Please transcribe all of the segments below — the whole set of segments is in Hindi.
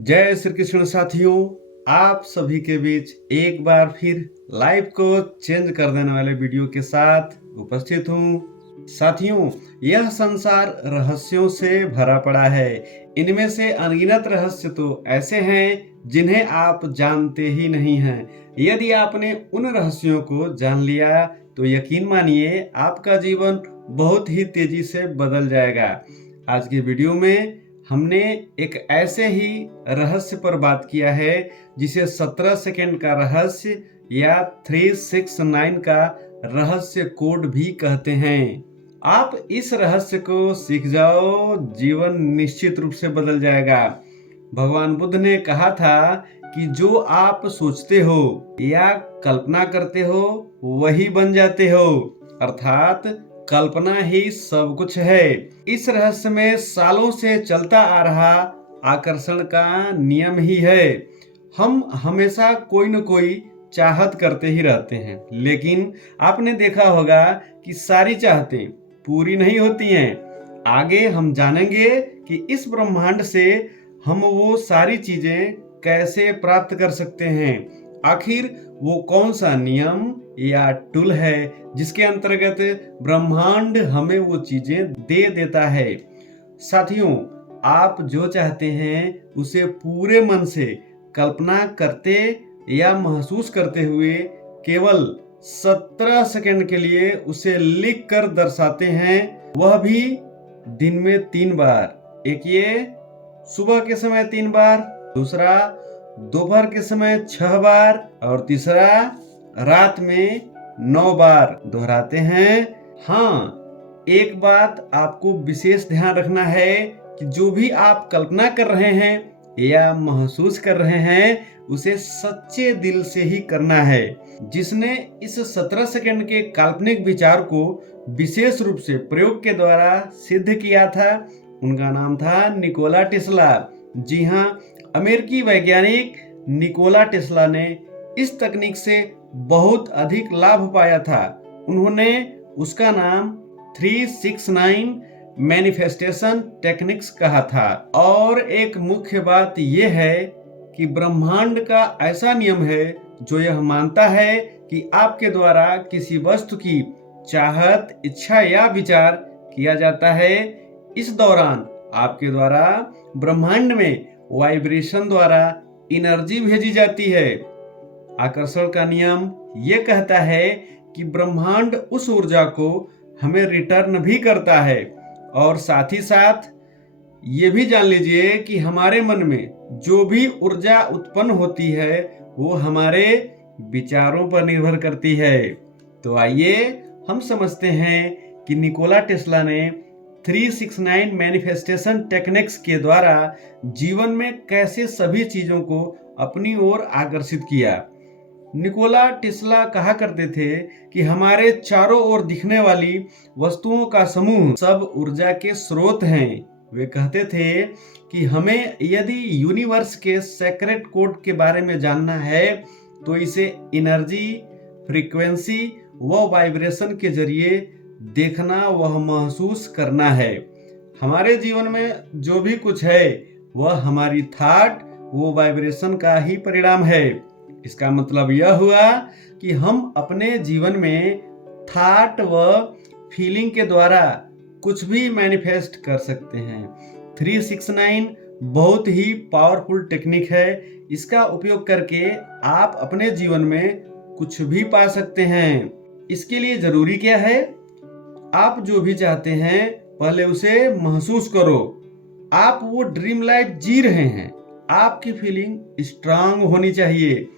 जय श्री कृष्ण साथियों, आप सभी के बीच एक बार फिर लाइफ को चेंज कर देने वाले वीडियो के साथ उपस्थित हूँ। साथियों, यह संसार रहस्यों से भरा पड़ा है। इनमें से अनगिनत रहस्य तो ऐसे हैं जिन्हें आप जानते ही नहीं हैं। यदि आपने उन रहस्यों को जान लिया तो यकीन मानिए आपका जीवन बहुत ही तेजी से बदल जाएगा। आज के वीडियो में हमने एक ऐसे ही रहस्य पर बात किया है जिसे 17 सेकंड का रहस्य या 369 का रहस्य कोड भी कहते हैं। आप इस रहस्य को सीख जाओ, जीवन निश्चित रूप से बदल जाएगा। भगवान बुद्ध ने कहा था कि जो आप सोचते हो या कल्पना करते हो वही बन जाते हो, अर्थात कल्पना ही सब कुछ है। इस रहस्य में सालों से चलता आ रहा आकर्षण का नियम ही है। हम हमेशा कोई न कोई चाहत करते ही रहते हैं, लेकिन आपने देखा होगा कि सारी चाहतें पूरी नहीं होती हैं। आगे हम जानेंगे कि इस ब्रह्मांड से हम वो सारी चीजें कैसे प्राप्त कर सकते हैं। आखिर वो कौन सा नियम या टूल है जिसके अंतर्गत ब्रह्मांड हमें वो चीजें दे देता है। साथियों, आप जो चाहते हैं उसे पूरे मन से कल्पना करते या महसूस करते हुए केवल 17 सेकंड के लिए उसे लिख कर दर्शाते हैं, वह भी दिन में 3 बार। एक ये सुबह के समय 3 बार, दूसरा दोपहर के समय 6 बार और तीसरा रात में 9 बार दोहराते हैं। हाँ, एक बात आपको विशेष ध्यान रखना है कि जो भी आप कल्पना कर रहे हैं या महसूस कर रहे हैं उसे सच्चे दिल से ही करना है। जिसने इस 17 सेकंड के काल्पनिक विचार को विशेष रूप से प्रयोग के द्वारा सिद्ध किया था, उनका नाम था निकोला टेस्ला। जी हाँ, अमेरिकी वैज्ञानिक निकोला टेस्ला ने इस तकनीक से बहुत अधिक लाभ पाया था। उन्होंने उसका नाम 369 मैनिफेस्टेशन टेक्निक्स कहा था। और एक मुख्य बात यह है कि ब्रह्मांड का ऐसा नियम है जो यह मानता है कि आपके द्वारा किसी वस्तु की चाहत, इच्छा या विचार किया जाता है, इस दौरान आपके द्वारा ब्रह्मांड में वाइब्रेशन द्वारा एनर्जी भेजी जाती है। आकर्षण का नियम यह कहता है कि ब्रह्मांड उस ऊर्जा को हमें रिटर्न भी करता है। और साथ ही साथ ये भी जान लीजिए कि हमारे मन में जो भी ऊर्जा उत्पन्न होती है वो हमारे विचारों पर निर्भर करती है। तो आइए हम समझते हैं कि निकोला टेस्ला ने 369 मैनिफेस्टेशन टेक्निक्स के द्वारा जीवन में कैसे सभी चीजों को अपनी ओर आकर्षित किया। निकोला टेस्ला कहा करते थे कि हमारे चारों ओर दिखने वाली वस्तुओं का समूह सब ऊर्जा के स्रोत हैं। वे कहते थे कि हमें यदि यूनिवर्स के सेक्रेट कोड के बारे में जानना है तो इसे एनर्जी, फ्रीक्वेंसी व वाइब्रेशन के जरिए देखना व महसूस करना है। हमारे जीवन में जो भी कुछ है वह हमारी थॉट, वो वाइब्रेशन का ही परिणाम है। इसका मतलब यह हुआ कि हम अपने जीवन में थॉट व फीलिंग के द्वारा कुछ भी मैनिफेस्ट कर सकते हैं। 369 बहुत ही पावरफुल टेक्निक है। इसका उपयोग करके आप अपने जीवन में कुछ भी पा सकते हैं। इसके लिए जरूरी क्या है? आप जो भी चाहते हैं पहले उसे महसूस करो। आप वो ड्रीम लाइफ जी रहे हैं। आपकी फीलिंग स्ट्रांग होनी चाहिए।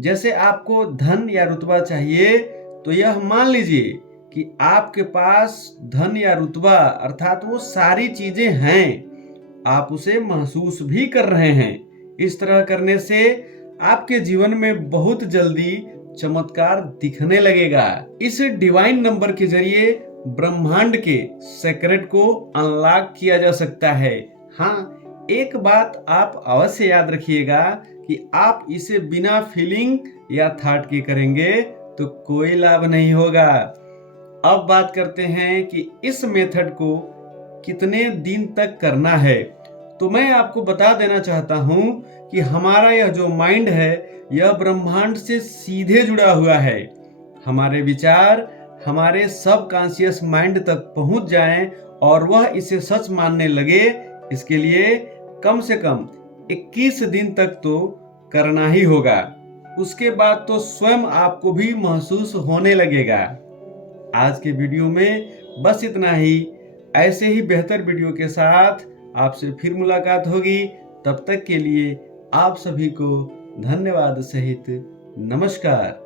जैसे आपको धन या रुतबा चाहिए तो यह मान लीजिए कि आपके पास धन या रुतबा अर्थात वो सारी चीजें हैं, आप उसे महसूस भी कर रहे हैं। इस तरह करने से आपके जीवन में बहुत जल्दी चमत्कार दिखने लगेगा। इस डिवाइन नंबर के जरिए ब्रह्मांड के सेक्रेट को अनलॉक किया जा सकता है। हाँ, एक बात आप अवश्य याद रखिएगा कि आप इसे बिना फीलिंग या थॉट के करेंगे तो कोई लाभ नहीं होगा। अब बात करते हैं कि इस मेथड को कितने दिन तक करना है। तो तो मैं आपको बता देना चाहता हूं कि हमारा यह जो माइंड है यह ब्रह्मांड से सीधे जुड़ा हुआ है। हमारे विचार हमारे सबकॉन्शियस माइंड तक पहुंच जाएं और वह इसे सच मानने लगे, इसके लिए कम से कम 21 दिन तक तो करना ही होगा। उसके बाद तो स्वयं आपको भी महसूस होने लगेगा। आज के वीडियो में बस इतना ही। ऐसे ही बेहतर वीडियो के साथ आपसे फिर मुलाकात होगी। तब तक के लिए आप सभी को धन्यवाद सहित नमस्कार।